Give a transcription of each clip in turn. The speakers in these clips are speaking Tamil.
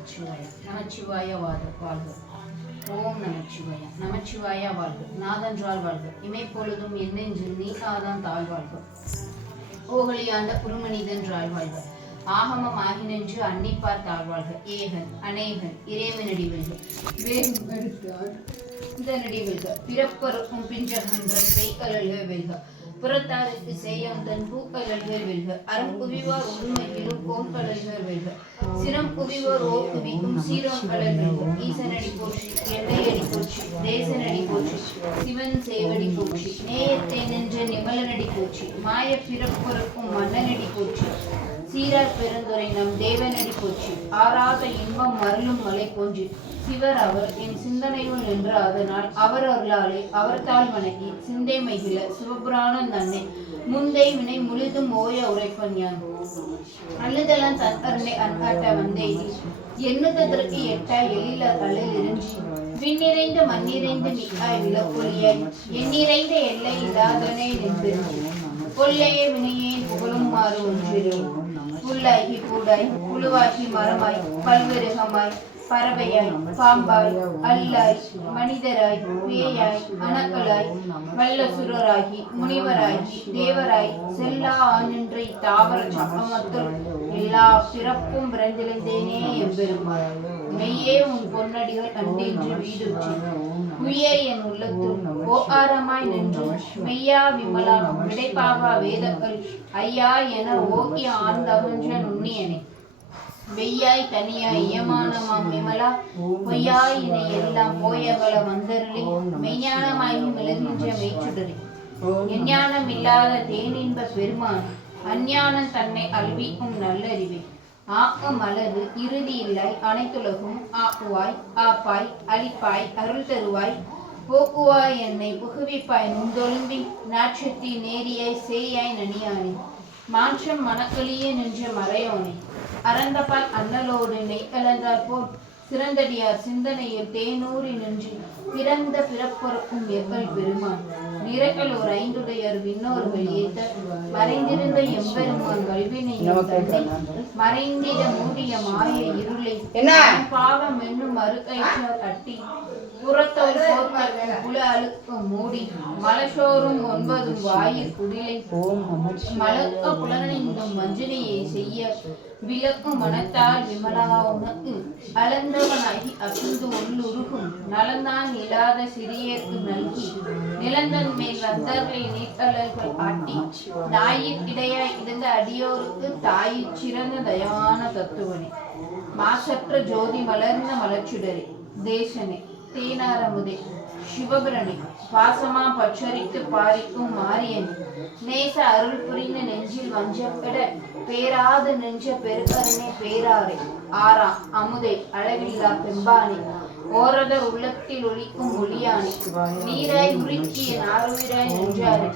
நமச்சிவாய. நமச்சிவாய வாழ்க. ஓம் நமச்சிவாய. நமச்சிவாய வாழ்க. நாதன்றால் வாழ்க. இமைப்பொழுதும் என்னெஞ்சில் நீக்காதான் தாழ் வாழ்க. ஓகலியாண்ட குருமனிதன்றால் வாழ்க. ஆகமம் ஆகினென்று அன்னிப்பார் தாழ்வாழ்க. ஏகன் அநேகன் இறைவனடி வெல்க. வேகம் எடுத்தார் இதனடி வெல்க. பிறப்பருக்கும் பிஞ்சகன்றன் பெய்கலல்க வெல்க. புறத்தாருக்கு செய்யம் தன் பூக்கலல்கள் வெல்க. அறம் குவிவார் உண்மையிலும் கோண்கலல்கள் வெல்க. சிரம் குவிவோர் ஓ குவிக்கும் சீரம் கடல் வெல்க. ஈசனடி போற்றி எல்லையடி போற்றி தேசனடி போற்றி சிவன் சேவடி போற்றி நேயத்தே நின்ற நிமலனடி போற்றி மாய பிறப்பொருக்கும் மன்னனடி போற்றி சீரார் பெருந்துரை நம் தேவனடி போற்றி ஆறாத இன்பம் மருளும் மலை போன்றி சிவர் அவர் என் சிந்தனையுள் நின்று அதனால் அவர் அருளாலே அவர் தாழ் வணங்கி சிந்தை மைகில சிவபுராணம் தன்னை முந்தை வினை முழுதும் ஓய உரைப்பன் யான் அல்லதெல்லாம் தன் அருளை அன்காட்ட வந்தேதி எண்ணுதற்கு எட்டா எழில அழல் இருந்து விண்ணிறைந்த மண்ணிறைந்த மிக்காய் விளக்கொலியாய் எண்ணிறைந்த எல்லை இல்லாதனே நின்று கொள்ளையே வினையேன் புகழும் மாறு ஒன்றிலே புல்லாகி கூடாய் புழுவாகி மரமாய் பல்விருகமாய் பறவையாய் பாம்பாய் அல்லாய் மனிதராய் பேயாய் அணக்களாய் வல்லசுரராகி முனிவராகி தேவராய் செல்லா ஆனின்றை தாவர சக்கமத்துள் எல்லா பிறப்பும் பிறந்திருந்தேனே எம்பெருமாள் மெய்யே உன் பொன்னடிகள் கண்டென்று வீடுற்றி உய்யே என் உள்ளத்துள் ஓஆரமாய் நின்று மெய்யா விமலா விடைபாவா வேதங்கள் ஐயா என ஓகி ஆண்டவன்ற நுண்ணியனே வெய்யாய் தனியாய் இயமானமாம் விமலா பொய்யாய் இதை எல்லாம் போயவள வந்தருளி மெய்ஞானமாகி விளங்குகின்ற மெய்ச்சுடரே எஞ்ஞானம் இல்லாத தேனின்ப பெருமான் அஞ்ஞானம் தன்னை அல்விக்கும் நல்லறிவே ஆக்கம் அலது இறுதி இல்லாய் அனைத்துலகும் ஆக்குவாய் ஆப்பாய் அளிப்பாய் அருள் தருவாய் போக்குவாய் என்னை புகுவிப்பாய் நுந்தொழும்பி நாட்சத்தி நேரியாய் சேயாய் நனியானே மாற்றம் மனக்களியே நின்ற மறையோனே அறந்தபால் அண்ணலோடு நெய் கலந்தார் போல் சிறந்தடியார் சிந்தனையில் தேனூறி நின்று பிறந்த பிறப்பொருக்கும் எங்கள் பெருமான் நிறங்கள் ஒரு ஐந்துடையார் விண்ணோர் வெளியேற்ற மறைந்திருந்த எம்பெருமான் வல்வினையை மறைந்திட மூடிய மாய இருளை பாவம் என்னும் மறுகைச்சார் அட்டி புறத்தோர் போர்க்க புல அழுக்க மூடி மலசோறும் 9 வாயில் குடிலை மலக்க புலனிந்தும் வஞ்சனையை செய்ய விளக்கும் மனத்தால் விமலா உனக்கு அளந்தவனாகி அசுந்து உள்ளுருகும் நலந்தான் இல்லாத சிறியர்க்கு நல்கி நிலந்தன் மேல் வந்தர்களை நீட்டலர்கள் ஆட்டி தாயிற் கிடையாய் இருந்த அடியோருக்கு தாயிற் சிறந்த தயவான தத்துவனே மாசற்ற ஜோதி மலர்ந்த மலச்சுடரே தேசனே தேனாரமுதே சிவபிரணி பாசமா பச்சரித்து பாரிக்கும் மாரியனே நேச அருள் புரிந்த நெஞ்சில் வஞ்சப்பட பேராத நெஞ்ச பெருக்கரனே பேராரே ஆரா அமுதை அளவில்லா பெம்பானே ஓரதர் உள்ளத்தில் ஒலிக்கும் ஒளியானே நீராய் உருக்கிய நாருயிராய் நின்றாரே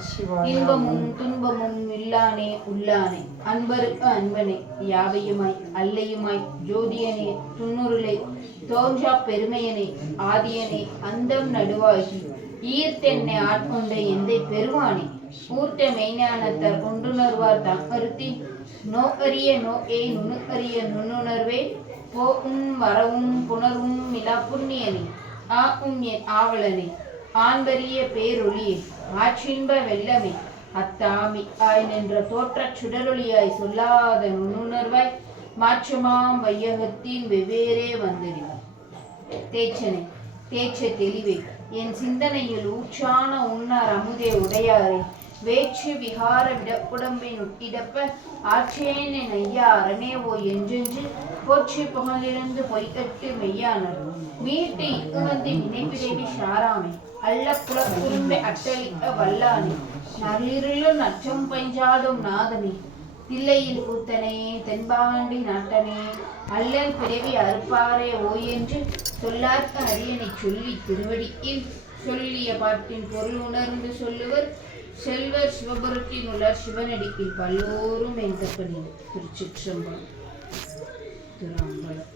இன்பமும் துன்பமும் இல்லானே உள்ளானே அன்பருக்கு அன்பனே யாவையுமாய் அல்லையுமாய் ஜோதியனே துன்னுருளே தோன்றா பெருமையனே ஆதியனே அந்தம் நடுவாகி ஈர்த்தென்னை ஆட்கொண்ட எந்தை பெருமானே ஊர்த்த மெய்ஞானத்தார் கொண்டுணர்வார் தங்கருத்தி நோக்கரிய நோக்கே நுணுக்கரிய நுண்ணுணர்வே போக்கும் வரவும் புணர்வும் இலா புண்ணியனே ஆக்கும் என் ஆவலனே ஆண்பரிய பேரொளியே ஆற்றின்ப வெள்ளமே அத்தாமி ஆய் நின்ற தோற்றச் சுடரொளியாய் சொல்லாத நுண்ணுணர்வாய் மாற்றுமாம் வையகத்தின் வெவ்வேறே வந்தறிவார் தேச்சனை தேச்ச தெளிவே என் சிந்தனையில் ஊற்றான உன்னார் அமுதே உடையாரே வேற்று விகார விடப்புடம்பின் உட்கிடப்ப ஆற்றேன் என் ஐயா அரணேவோ என்றென்று போற்றி புகழிருந்து பொய்கட்டு மெய்யானர் மீட்டு இக்குவந்து வினைப்பிடவி சாராமே அல்ல புலக்குறும்பை அட்டளிக்க வல்லானே நள்ளிருளும் நச்சம் பஞ்சாடும் நாதனே தில்லையில் கூத்தனே தென்பாண்டி நாட்டனே அல்லல் பிறவி அறுப்பாரே ஓ என்று சொல்லார்க்க அரியணை சொல்லி திருவடியில் சொல்லிய பாட்டின் பொருள் உணர்ந்து சொல்லுவர் செல்வர் சிவபுரத்தின் உள்ளார் சிவனடிக்கில் பல்லோரும் எந்தப்படி திருச்சிற்றம்பலம் திரு அம்பலம்.